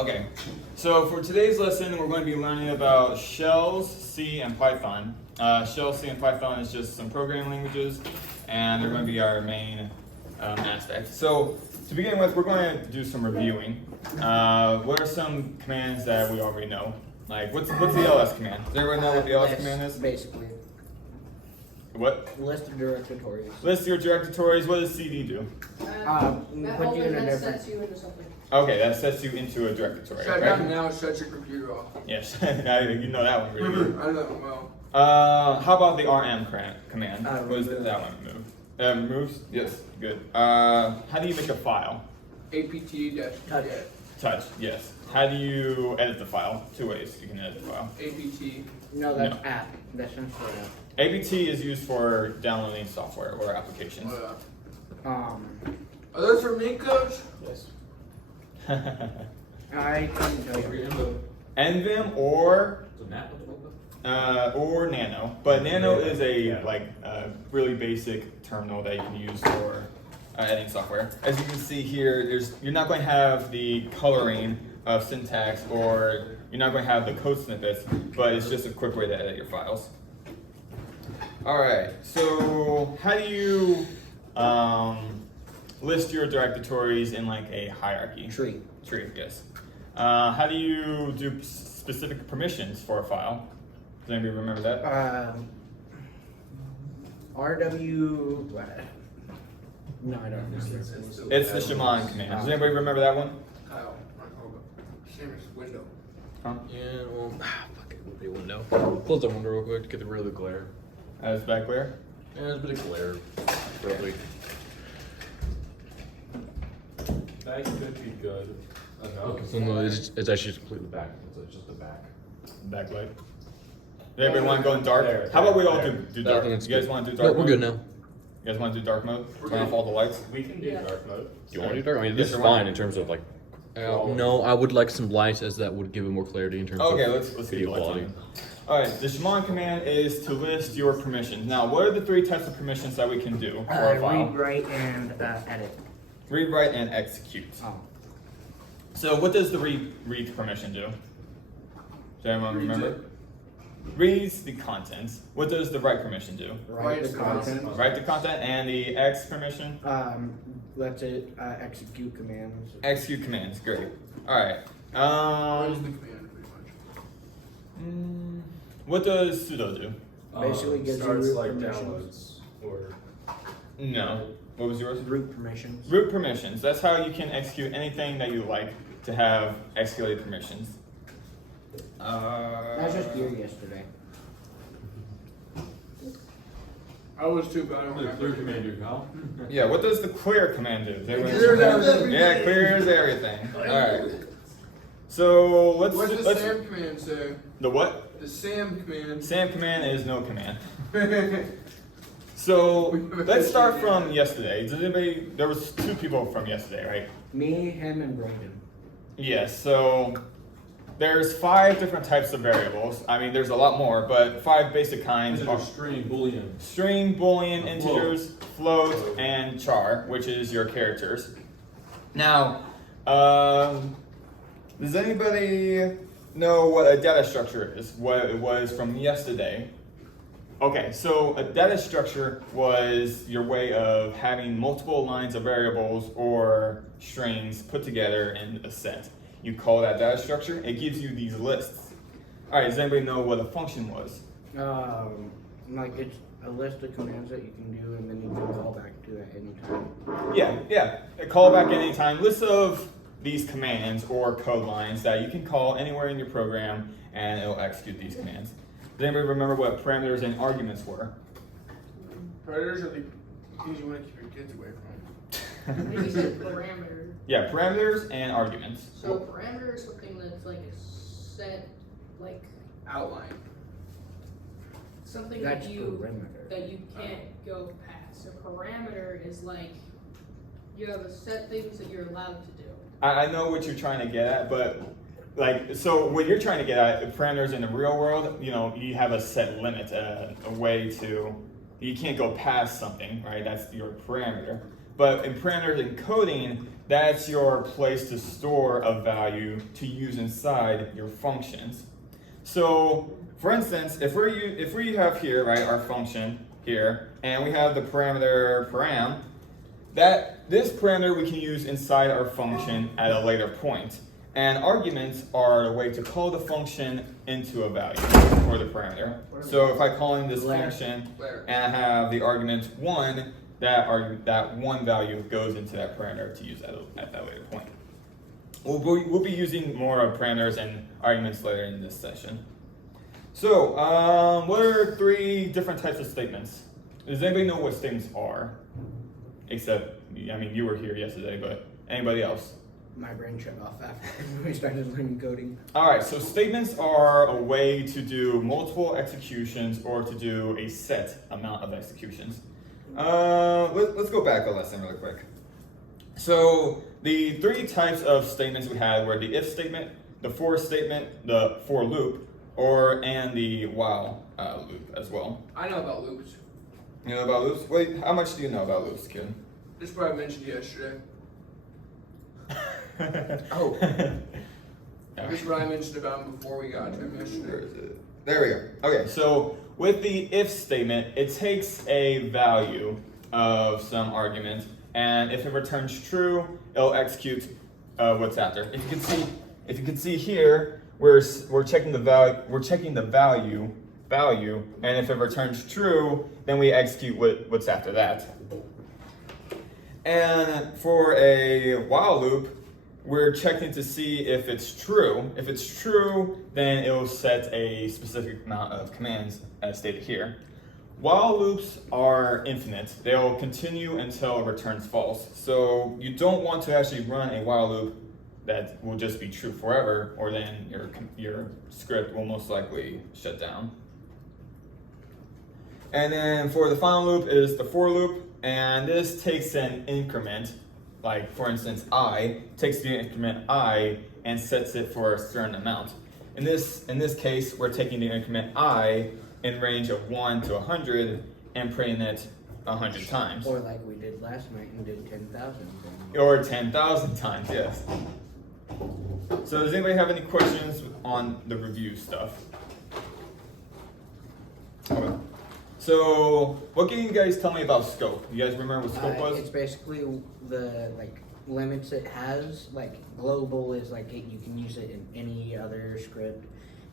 Okay, so for today's lesson, we're going to be learning about shells, C, and Python. Shell, C, and Python is just some programming languages, and they're going to be our main aspect. So to begin with, we're going to do some reviewing. What are some commands that we already know? Like, what's the ls command? Does everyone know what the ls command is? Basically. What? List of directories. List your directories. What does cd do? Put you in a different. Sets you into something. Okay, that sets you into a directory. Shut right? down now, shut your computer off. Yes, you know that one really good. I know that one well. How about the rm command? What does that one remove? Removes? Yes, good. How do you make a file? apt-touch. Touch, yes. How do you edit the file? Two ways you can edit the file. apt. No, that's No. app. That's not for app. apt is used for downloading software or applications. Oh, Um, Are those for me, Coach? Yes. I couldn't tell you. NVim or Nano, but Nano is a really basic terminal that you can use for editing software. As you can see here, you're not going to have the coloring of syntax, or you're not going to have the code snippets, but it's just a quick way to edit your files. All right, so how do you list your directories in like a hierarchy? Tree. Tree, yes. How do you do specific permissions for a file? Does anybody remember that? RW. What? No, I don't know. It's the shaman command. Does anybody remember that one? Kyle, Shamer's window. Huh? Yeah, well, fuck it, open a window. Close that window real quick to get rid of the glare. As back glare? Yeah, there's a bit of glare. Probably. That could be good. Okay, so no, it's actually completely back. It's just the back. Backlight. Does anybody want to go in dark? There, How about we all there. do No, I dark? think You it's guys good. want to do No, dark we're mode? good now. You guys want to do dark mode? Turn off all the lights? We can do Yeah. dark mode. Do you want to do dark? I mean, Yes, this is or why? fine in terms of like. No, I would like some lights, as that would give it more clarity in terms Okay, of let's get video the lights quality. on. All right, the shaman command is to list your permissions. Now, what are the three types of permissions that we can do for a file? Read, write, and edit. Read, write, and execute. Oh. So what does the read permission do? Does anyone remember? Reads the contents. What does the write permission do? Write the the content. content. Write the content, and the X permission? Let's execute commands. Execute commands, great. All right. What is the command, pretty much? What does sudo do? Basically gives you starts root like permissions. downloads or No. What was yours? Root permissions. Root permissions. That's how you can execute anything that you like to have executable permissions. I was just here yesterday. I was too, but I don't the clear remember. command do, Kyle. Yeah, what does the clear command do? Does anyone- Clears everything. Yeah, clears everything. All right. So let's. What's the let's SAM command say? the what? The SAM command. SAM command is no command. So let's start from yesterday. Does anybody? There was two people from yesterday, right? Me, him, and Brandon. Yes. So there's 5 different types of variables. I mean, there's a lot more, but 5 basic kinds These are are string, boolean. string, boolean, Float. integers, float, and char, which is your characters. Now, does anybody know what a data structure is? What it was from yesterday? Okay, so a data structure was your way of having multiple lines of variables or strings put together in a set. You call that data structure. It gives you these lists. All right, does anybody know what a function was? Like it's a list of commands that you can do, and then you can call back to it anytime. Yeah. A callback anytime. List of these commands or code lines that you can call anywhere in your program, and it'll execute these commands. Does anybody remember what parameters and arguments were? Predators are the things you want to keep your kids away from. I think you said parameter. Yeah, parameters and arguments. So parameter is something that's like a set, like Outline. something That's that you perimeter. can't go past. A parameter is like you have a set things that you're allowed to do. I know what you're trying to get at, but like, so what you're trying to get at, parameters in the real world, you know, you have a set limit, a way to You can't go past something, right? That's your parameter. But in parameter encoding, that's your place to store a value to use inside your functions. So, for instance, if we have here, right, our function here, and we have the parameter param, this parameter we can use inside our function at a later point. And arguments are a way to call the function into a value for the parameter. So if I call in this function and I have the argument 1, that one value goes into that parameter to use at that later point. We'll be using more of parameters and arguments later in this session. So, what are 3 different types of statements? Does anybody know what statements are? Except, I mean, you were here yesterday, but anybody else? My brain shut off after we started learning coding. Alright, so statements are a way to do multiple executions or to do a set amount of executions. Let's go back a lesson really quick. So the 3 types of statements we had were the if statement, the for statement, the for loop, and the while loop as well. I know about loops. You know about loops? Wait, how much do you know about loops, kid? This is what I mentioned yesterday. Oh. This is what I mentioned about him before we got to him Where yesterday. is it? There we go. Okay, so with the if statement, it takes a value of some argument, and if it returns true, it'll execute what's after. If you can see here, we're checking the value, and if it returns true, then we execute what's after that. And for a while loop, we're checking to see if it's true. If it's true, then it will set a specific amount of commands as stated here. While loops are infinite. They'll continue until it returns false. So you don't want to actually run a while loop that will just be true forever, or then your script will most likely shut down. And then for the final loop is the for loop, and this takes an increment. Like, for instance, I takes the increment I and sets it for a certain amount. In this case, we're taking the increment I in range of 1 to 100 and printing it 100 times. Or like we did last night and did 10,000. Or 10,000 times, yes. So does anybody have any questions on the review stuff? Okay. So what can you guys tell me about scope? You guys remember what scope was? It's basically the limits it has. Like global is like you can use it in any other script,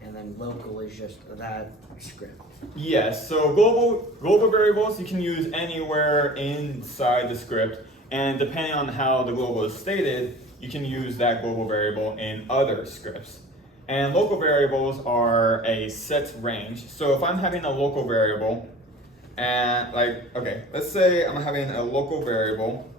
and then local is just that script. Yes. So global variables you can use anywhere inside the script, and depending on how the global is stated, you can use that global variable in other scripts. And local variables are a set range. So if I'm having a local variable, and let's say I'm having a local variable,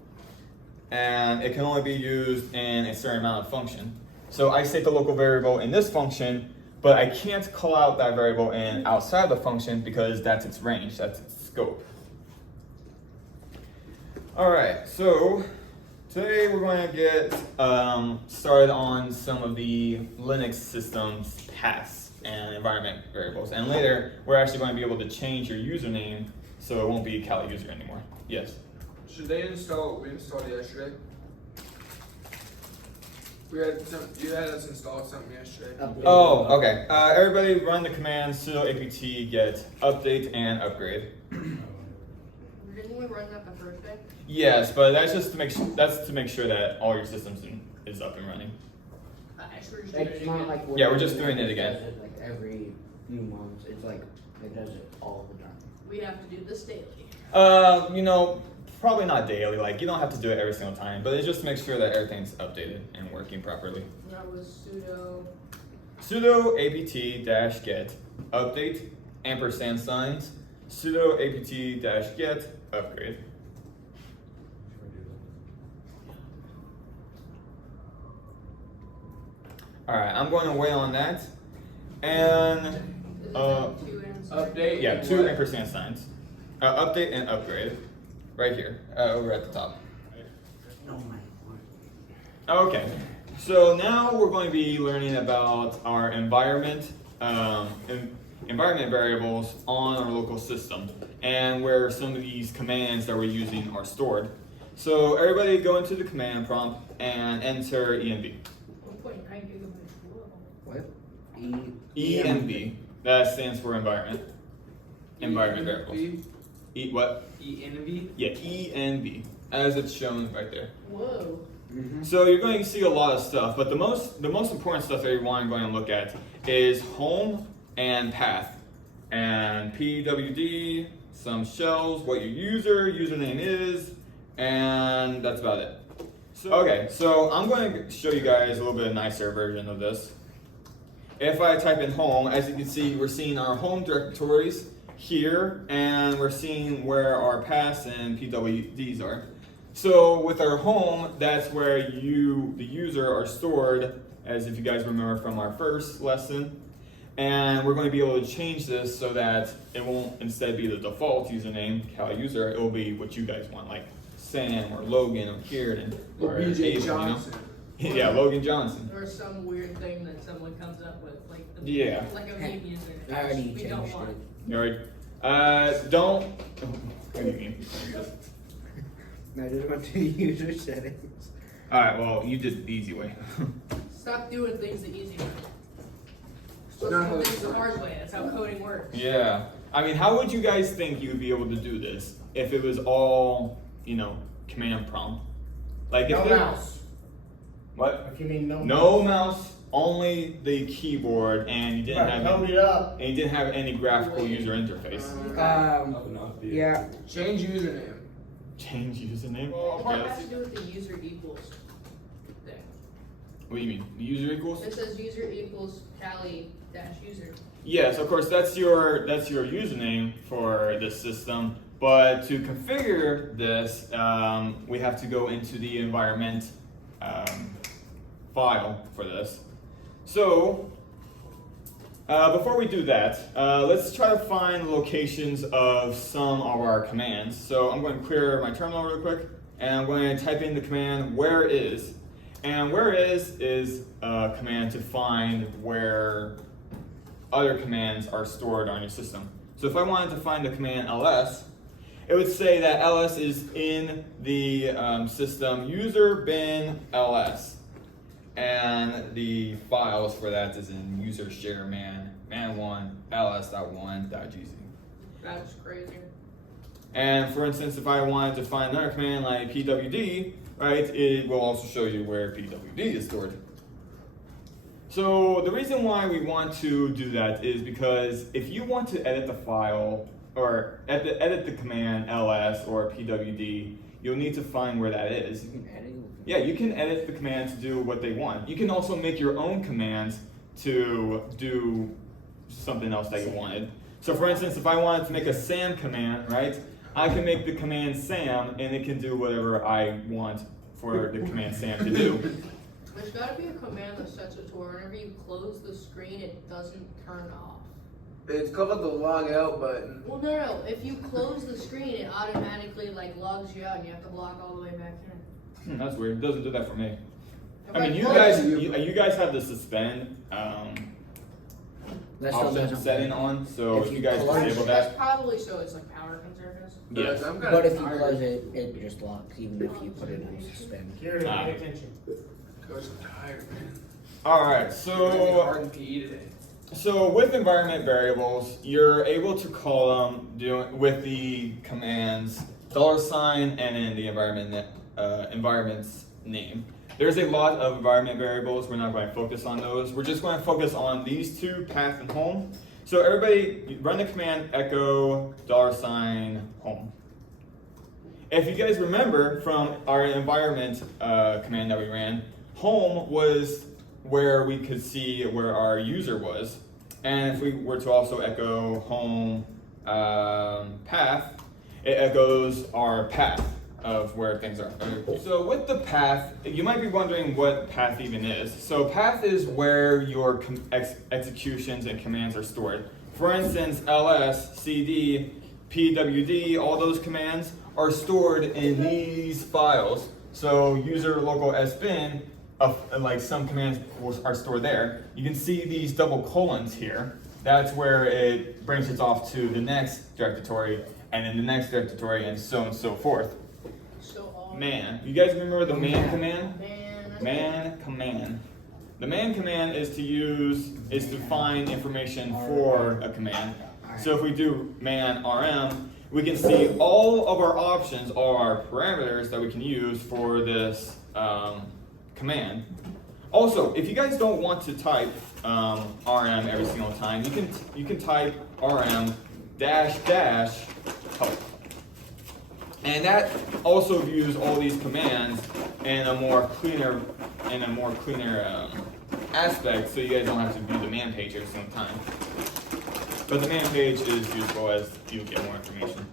and it can only be used in a certain amount of function. So I state the local variable in this function, but I can't call out that variable in outside the function because that's its range, that's its scope. All right, so today we're going to get started on some of the Linux system's paths and environment variables. And later, we're actually going to be able to change your username so it won't be Kali user anymore. Yes? Should they install what we installed yesterday? You had us install something yesterday. Oh, okay. Everybody run the command sudo apt get update and upgrade. Didn't we run that the first day? Yes, but that's just to make sure that all your systems is up and running. We're just doing it It's not again. like Yeah, we're just doing it again. Does it like every few months. It's like it does it all the time. We have to do this daily. Probably not daily. Like, you don't have to do it every single time, but it's just to make sure that everything's updated and working properly. That was Sudo apt get update ampersand signs sudo apt get upgrade. All right, I'm going to wait on that, and Update. yeah, and 2 what? ampersand signs, update and upgrade, right here, over at the top. Oh my Okay, so now we're going to be learning about our environment environment variables on our local system and where some of these commands that we're using are stored. So everybody go into the command prompt and enter env. 1.9 gigabytes. Whoa. What? env. That stands for environment. Environment variables. What? ENV? Yeah, env, as it's shown right there. Whoa. So you're going to see a lot of stuff, but the most important stuff that you want to go and look at is home and path, and pwd, some shells, what your username is, and that's about it. So I'm going to show you guys a little bit nicer version of this. If I type in home, as you can see, we're seeing our home directories here, and we're seeing where our paths and pwds are. So with our home, that's where the user are stored, as if you guys remember from our first lesson. And we're going to be able to change this so that it won't instead be the default username, Cal user, it will be what you guys want, like Sam or Logan or Kieran or BJ Abel, Johnson. You know? Yeah, Logan Johnson. Or some weird thing that someone comes up with, like the Yeah. like a meme user. I already We changed don't want. it. You alright? Don't. What do you mean? I just went to the user settings. Alright, well, you did the easy way. Stop doing things the easy way. No, Let's do things the hard way. That's how coding works. Yeah. I mean, how would you guys think you'd be able to do this if it was all, command prompt? Like if No it- mouse. What? If you mean no No mouse, only the keyboard, and you didn't Right, have load it up. and you didn't have any graphical user interface. That would not be. Yeah. Change username. Change username? What Okay, has to do with the user equals thing? what do you mean? User equals? It says user equals Cali dash user. Yes, of course, that's your username for this system. But to configure this, we have to go into the environment file for this. So before we do that, let's try to find locations of some of our commands. So I'm going to clear my terminal real quick, and I'm going to type in the command where is. And where is a command to find where other commands are stored on your system. So if I wanted to find the command ls, it would say that ls is in the system user bin ls. And the files for that is in user share man1 ls.1.gz. That's crazy. And for instance, if I wanted to find another command like pwd, right, it will also show you where pwd is stored. So the reason why we want to do that is because if you want to edit the file or edit the command ls or pwd, you'll need to find where that is. Yeah, you can edit the command to do what they want. You can also make your own commands to do something else that you wanted. So for instance, if I wanted to make a SAM command, right, I can make the command SAM and it can do whatever I want for the command SAM to do. There's gotta be a command that sets it to where whenever you close the screen, it doesn't turn off. It's called the log out button. Well, no. If you close the screen, it automatically logs you out, and you have to log all the way back in. That's weird. It doesn't do that for me. If I mean, you close guys, it- you guys have the suspend That still option doesn't setting work. on, so If if you you guys close- disable That's that, probably so it's like power conservatives. yes. I'm kinda But if you tired. close it, it just locks, even if you put it on suspend. Here, Ah. pay attention. Gosh, I'm tired, man. All right, It's so hard in PE today. So with environment variables, you're able to call them with the commands $sign and then the environment's name. There's a lot of environment variables. We're not going to focus on those. We're just going to focus on these two, path and home. So everybody run the command echo $sign home. If you guys remember from our environment command that we ran, home was where we could see where our user was. And if we were to also echo home path, it echoes our path of where things are. So with the path, you might be wondering what path even is. So path is where your executions and commands are stored. For instance, ls, cd, pwd, all those commands are stored in these files. So user local sbin, like some commands are stored there. You can see these double colons here. that's where it branches off to the next directory, and then the next directory, and so forth. So all Man, you guys remember the man command? man, that's Man command. The man command is to find information for a command. So if we do man rm, we can see all of our options are parameters that we can use for this command. Also, if you guys don't want to type rm every single time, you can type rm -- help. And that also views all these commands in a more cleaner aspect, so you guys don't have to view the man page every single time. But the man page is useful as you get more information.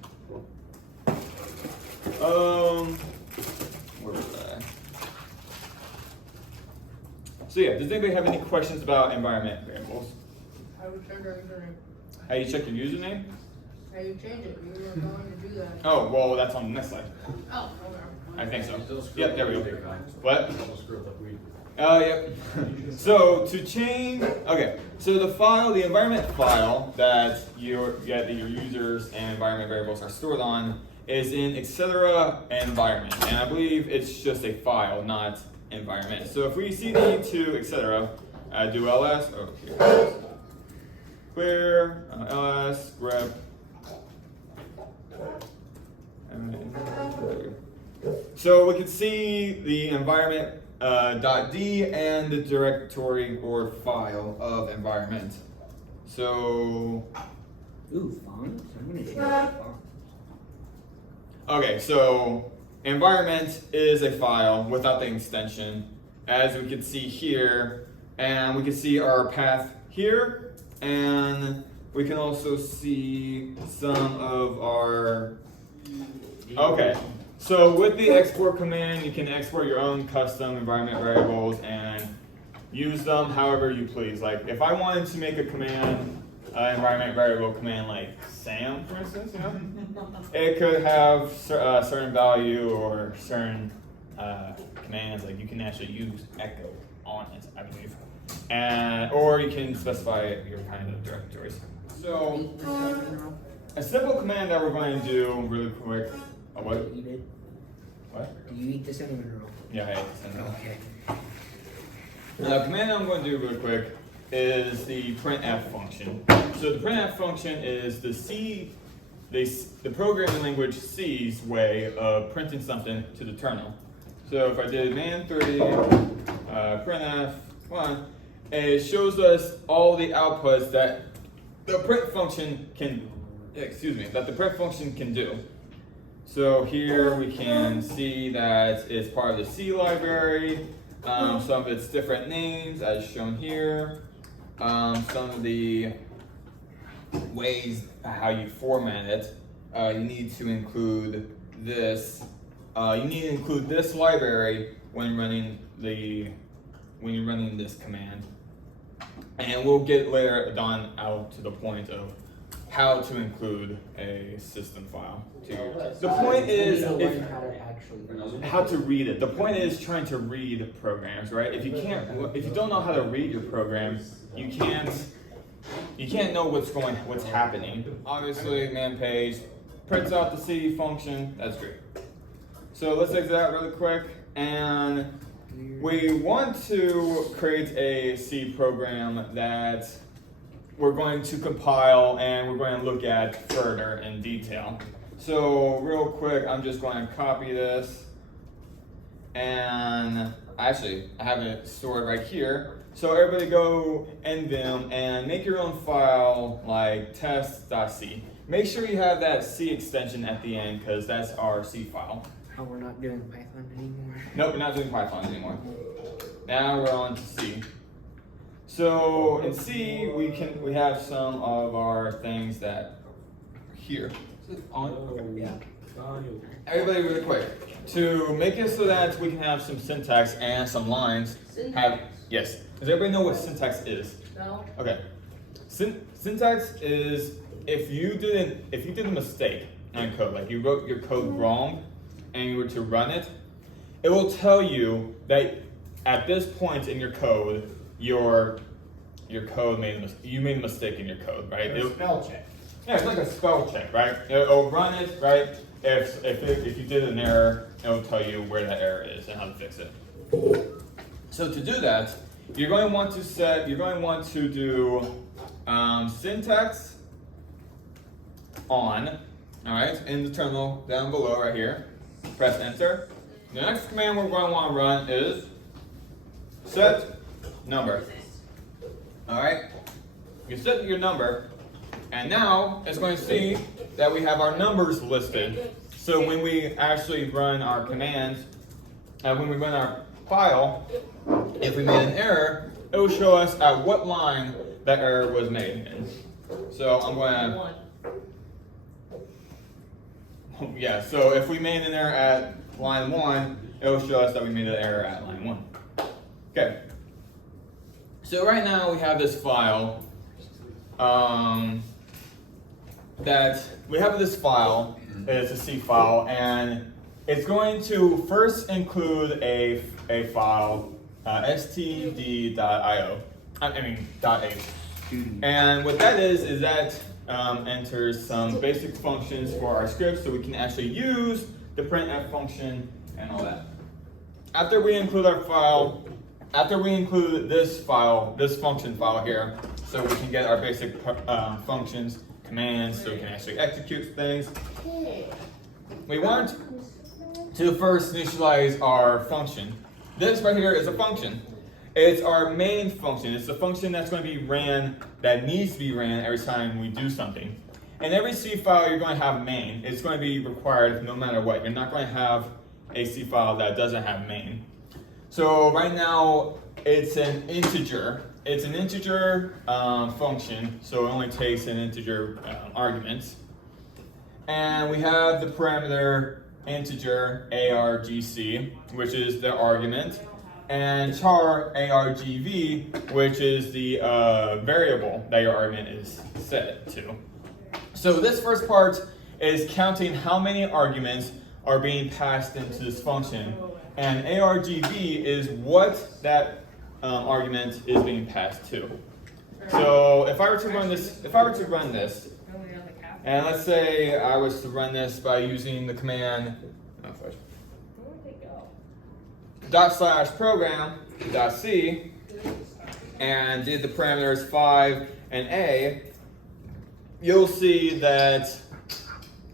Where was I? So yeah, does anybody have any questions about environment variables? how we check our username. How you check your username? How you change it? We were going to do that. Oh, well, that's on the next slide. Oh, okay. I think so. Still screw Yep, up there we like go. we do. What? Still screw up like we do. Oh, yep. So to change, okay. So the environment file that your users and environment variables are stored on is in etc environment, and I believe it's just a file, not environment. So if we cd to etc, do ls. Oh, here. Clear ls grep. So we can see the environment .d and the directory or file of environment. So, Ooh, fonts. I'm gonna change the font. okay, so environment is a file without the extension, as we can see here, and we can see our path here, and we can also see some of our, okay. So with the export command, you can export your own custom environment variables and use them however you please. Like if I wanted to make a command, environment variable command like Sam, for instance, you know, it could have a certain value or certain commands. Like you can actually use echo on it, I believe, and or you can specify your kind of directories. So a simple command that we're going to do really quick. Oh, what? You did? What? Do you eat the cinnamon roll? Yeah, I ate the cinnamon. Okay. The command I'm going to do really quick is the printf function. So the printf function is the programming language C's way of printing something to the terminal. So if I did man3 printf1, it shows us all the outputs that the print function can do. So here we can see that it's part of the C library. Some of its different names as shown here. Some of the ways how you format it. You need to include this. You need to include this library when running this command. And we'll get later on out to the point of how to include a system file. The point is how to read it. The point is trying to read programs, right? If you don't know how to read your program, you can't know what's happening. Obviously, man page prints out the C function. That's great. So let's exit out really quick, and we want to create a C program that we're going to compile and we're going to look at further in detail. So real quick, I'm just going to copy this, and actually I have it stored right here. So everybody go nvim and make your own file like test.c. Make sure you have that C extension at the end because that's our C file. Oh, we're not doing Python anymore? Nope, we're not doing Python anymore. Now we're on to C. So in C, we have some of our things that are here. Is it on? Yeah. Everybody really quick. To make it so that we can have some syntax and some lines. Yes. Does everybody know what syntax is? No. Okay. Syntax is if you did a mistake in code, like you wrote your code wrong and you were to run it, it will tell you that at this point in your code, your your code you made a mistake in your code, right? A spell check. Yeah, it's like a spell check, right? It'll run it, right? If you did an error, it'll tell you where that error is and how to fix it. So to do that, you're going to want to do syntax on, all right, in the terminal down below right here. Press enter. The next command we're going to want to run is set number. All right, you set your number, and now it's going to see that we have our numbers listed. So when we actually run our commands, when we run our file, if we made an error, it will show us at what line that error was made in. So I'm going to, yeah, so if we made an error at line 1, it will show us that we made an error at line 1. Okay. So right now we have this file it's a C file, and it's going to first include a file, std.io, .h. And what that is that enters some basic functions for our script so we can actually use the printf function and all that. After we include this function file here, so we can get our basic functions, commands, so we can actually execute things, we want to first initialize our function. This right here is a function. It's our main function. It's the function that's going to be ran, that needs to be ran every time we do something. In every C file, you're going to have main. It's going to be required no matter what. You're not going to have a C file that doesn't have main. So right now, it's an integer. It's an integer function, so it only takes an integer argument. And we have the parameter integer argc, which is the argument, and char argv, which is the variable that your argument is set to. So this first part is counting how many arguments are being passed into this function, and argv is what that argument is being passed to. So if I were to run this, and let's say I was to run this by using the command /program.c and did the parameters 5 and a, you'll see that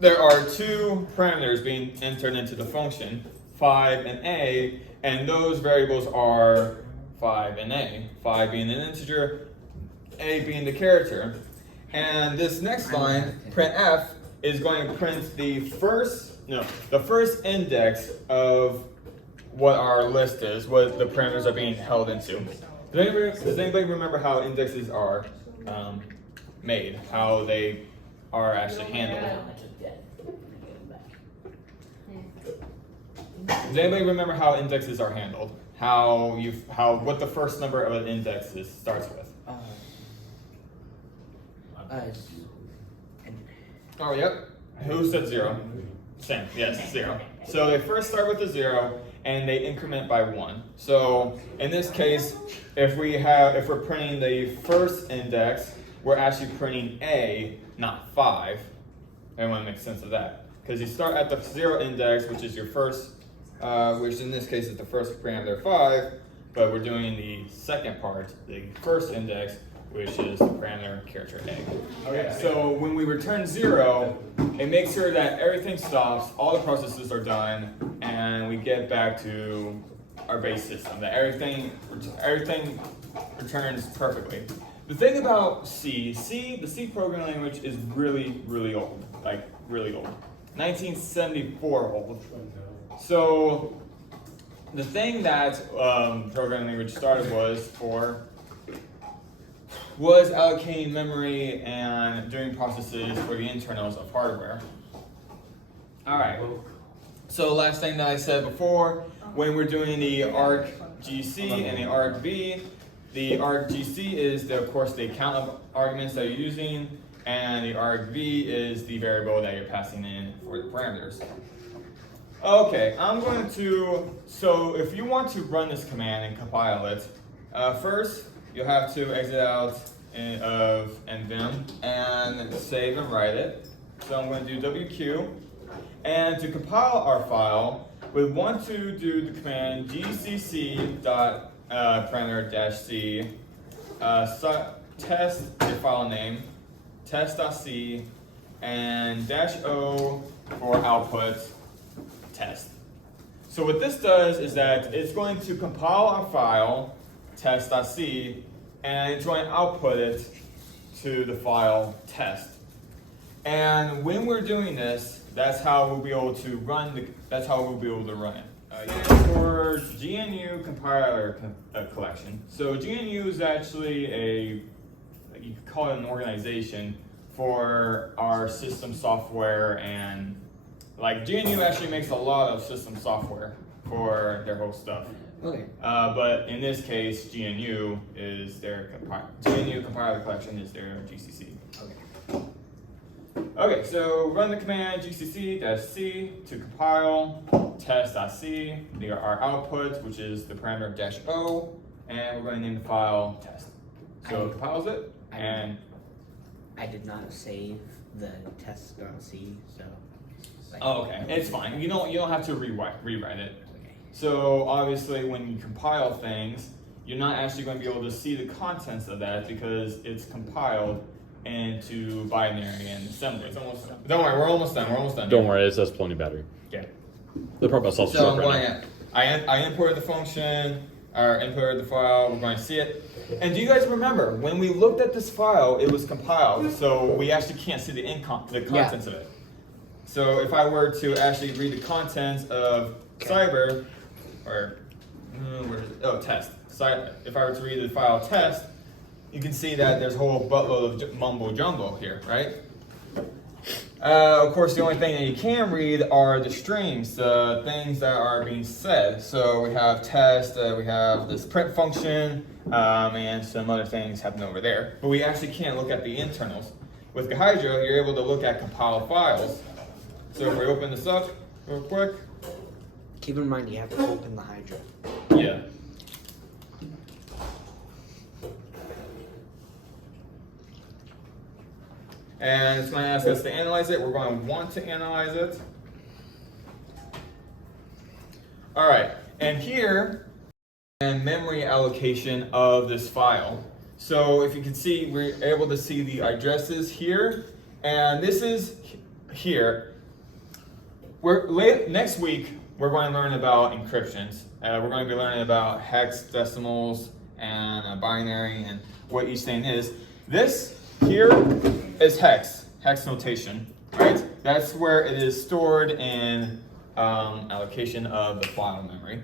there are two parameters being entered into the function, 5 and a, and those variables are 5 and a, 5 being an integer, a being the character. And this next line, printf, is going to print the first index of what our list is, what the parameters are being held into. Does anybody remember how indexes are made, how they are actually handled? Does anybody remember how indexes are handled? What the first number of an index starts with? Oh, yep. Who said 0? Same. Yes, 0. So they first start with a 0, and they increment by 1. So in this case, if we're printing the first index, we're actually printing a, not 5. Everyone makes sense of that, because you start at the 0 index, which is your first, which in this case is the first parameter 5, but we're doing the second part, the first index, which is the parameter character a. Okay, so when we return 0, it makes sure that everything stops, all the processes are done, and we get back to our base system, that everything returns perfectly. The thing about the C programming language is really, really old, like really old. 1974 old. So the thing that programming language started was allocating memory and doing processes for the internals of hardware. All right. So last thing that I said before, when we're doing the argc and the argv, the argc is, of course, the count of arguments that you're using, and the argv is the variable that you're passing in for the parameters. Okay, so if you want to run this command and compile it, first you'll have to exit out of nvim and save and write it. So I'm going to do wq, and to compile our file, we want to do the command gcc.parameter-c test your file name, test.c, and -o for output test. So what this does is that it's going to compile our file, test.c, and it's going to output it to the file test. And when we're doing this, that's how we'll be able to run it. For GNU compiler collection. So GNU is actually you could call it an organization for our system software, and like GNU actually makes a lot of system software for their whole stuff. Okay. But in this case, GNU compiler collection is their GCC. Okay. Okay, so run the command gcc-c to compile test.c, our output, which is the parameter -o, and we're going to name the file test. So it compiles it, and I did not save the test.c, so. oh, okay, it's fine. You don't have to rewrite it. Okay. So obviously, when you compile things, you're not actually going to be able to see the contents of that because it's compiled into binary and assembly. It's almost done. Don't worry, we're almost done. Don't worry, it says plenty battery. Okay. The part about So self-destruct I'm right going now. I imported the function, or imported the file. We're going to see it. And do you guys remember when we looked at this file? It was compiled, so we actually can't see the contents of it. So if I were to actually read the contents of cyber, or where is it? Oh, test. If I were to read the file test, you can see that there's a whole buttload of mumbo jumbo here, right? Of course, the only thing that you can read are the strings, the things that are being said. So we have test, we have this print function, and some other things happening over there. But we actually can't look at the internals. With Ghidra, you're able to look at compiled files. So if we open this up real quick. Keep in mind you have to open the Hydra. Yeah. And it's going to ask us to analyze it. We're going to want to analyze it. All right, and here, and memory allocation of this file. So if you can see, we're able to see the addresses here, and this is here. Next week, we're going to learn about encryptions. We're going to be learning about hex, decimals, and binary, and what each thing is. This here is hex notation, right? That's where it is stored in allocation of the file memory.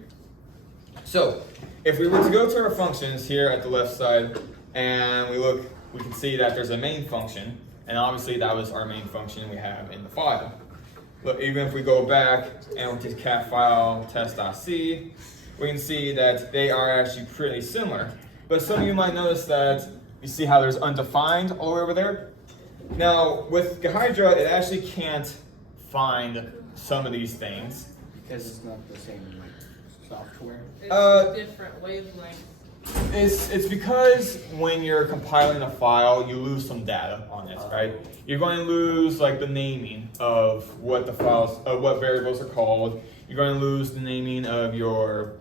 So if we were to go to our functions here at the left side, and we can see that there's a main function, and obviously that was our main function we have in the file. Look, even if we go back and we just cat file test.c, we can see that they are actually pretty similar. But some of you might notice that you see how there's undefined all the way over there? Now, with Ghidra, it actually can't find some of these things. Because it's not the same like software. It's different wavelength. It's because when you're compiling a file, you lose some data on it, right? You're going to lose like the naming of what the files, what variables are called. You're going to lose the naming of your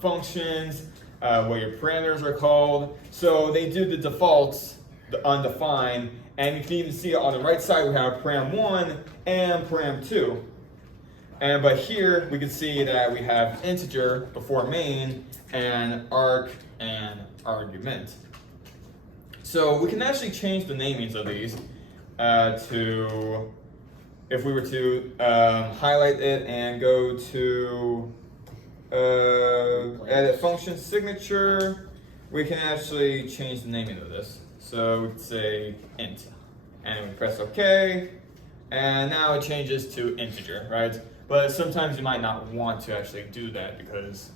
functions, what your parameters are called. So they do the defaults, the undefined, and you can even see on the right side we have param1 and param2. But here we can see that we have integer before main and arg and argument. So we can actually change the namings of these to, if we were to highlight it and go to edit function signature, we can actually change the naming of this. So we could say int, and we press OK, and now it changes to integer, right? But sometimes you might not want to actually do that because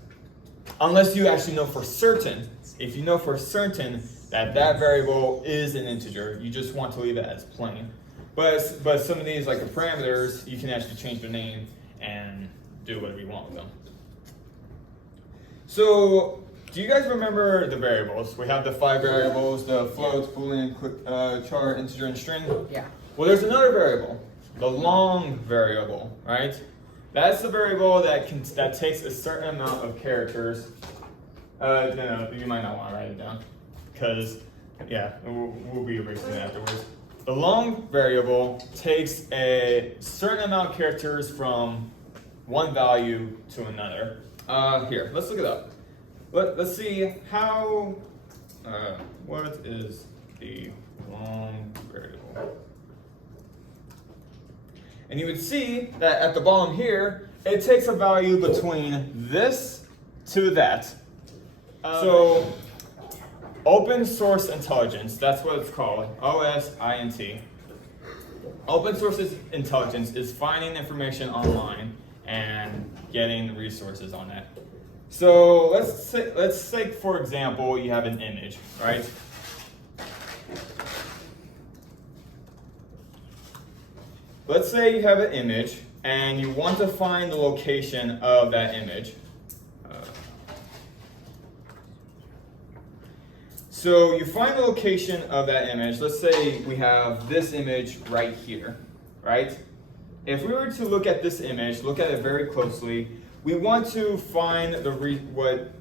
unless you actually know for certain, if you know for certain that that variable is an integer, you just want to leave it as plain. But some of these, like the parameters, you can actually change the name and do whatever you want with them. So do you guys remember the variables? We have the 5 variables, the floats, boolean, char, integer, and string. Yeah. Well, there's another variable, the long variable, right? That's the variable that takes a certain amount of characters. No, you might not want to write it down, because yeah, we'll be erasing it afterwards. The long variable takes a certain amount of characters from one value to another. Here, let's look it up. Let's see how. What is the long variable? And you would see that at the bottom here, it takes a value between this to that. So, open source intelligence, that's what it's called, OSINT. Open source intelligence is finding information online and getting resources on that. So let's say for example, you have an image, right? Let's say you have an image and you want to find the location of that image. So you find the location of that image. Let's say we have this image right here, right? If we were to look at this image, look at it very closely, we want to find what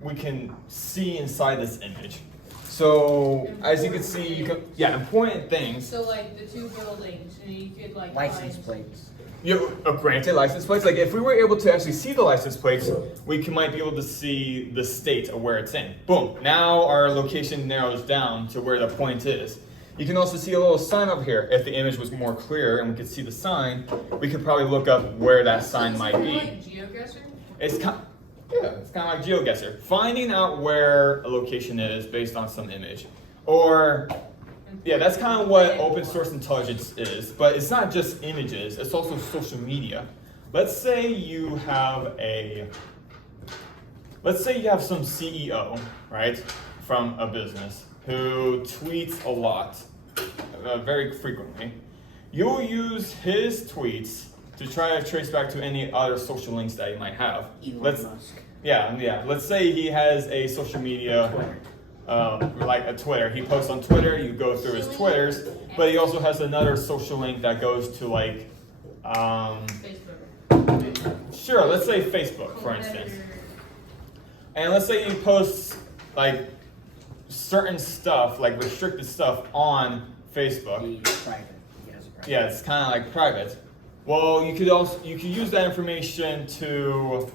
we can see inside this image. So as you can see, important things. So like the 2 buildings, you could like License find- plates. Granted, license plates. Like if we were able to actually see the license plates, we might be able to see the state of where it's in. Boom. Now our location narrows down to where the point is. You can also see a little sign over here. If the image was more clear and we could see the sign, we could probably look up where that sign might be. Like GeoGuessr? It's kind of like GeoGuessr. Finding out where a location is based on some image. Or, yeah, that's kind of what open source intelligence is. But it's not just images, it's also social media. Let's say you have some CEO, right, from a business who tweets a lot, very frequently. You'll use his tweets to try to trace back to any other social links that you might have. Elon Musk. Yeah. Let's say he has a social media, like a Twitter. He posts on Twitter, you go through his Twitters, but he also has another social link that goes to like, Facebook. sure, let's say Facebook, for instance. And let's say he posts like certain stuff, like restricted stuff on Facebook. He's private. He has a private. Yeah, it's kind of like private. Well, you could use that information to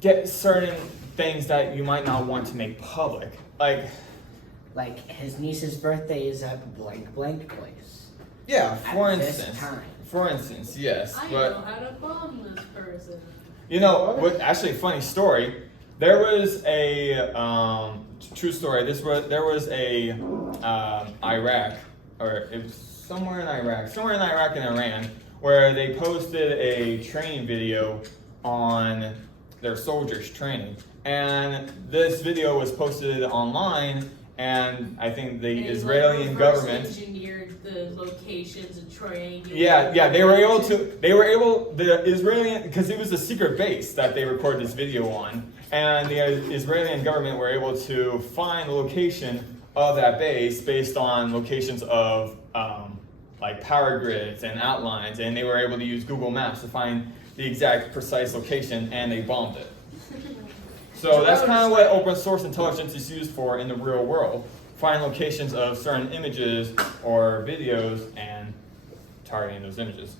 get certain things that you might not want to make public. Like his niece's birthday is at blank place. Yeah, for At this instance. time. For instance, yes. I But know how to bomb this person. you know, actually, funny story. There was a true story. There was a Iraq, or it was somewhere in Iraq and Iran, where they posted a training video on their soldiers training, and this video was posted online. And I think the And Israeli like government engineered the locations and triangulated. Yeah, they were able, the Israeli, because it was a secret base that they recorded this video on, and the Israeli government were able to find the location of that base based on locations of like power grids and outlines, and they were able to use Google Maps to find the exact precise location, and they bombed it. So that's kind of what open source intelligence is used for in the real world. Find locations of certain images or videos and targeting those images.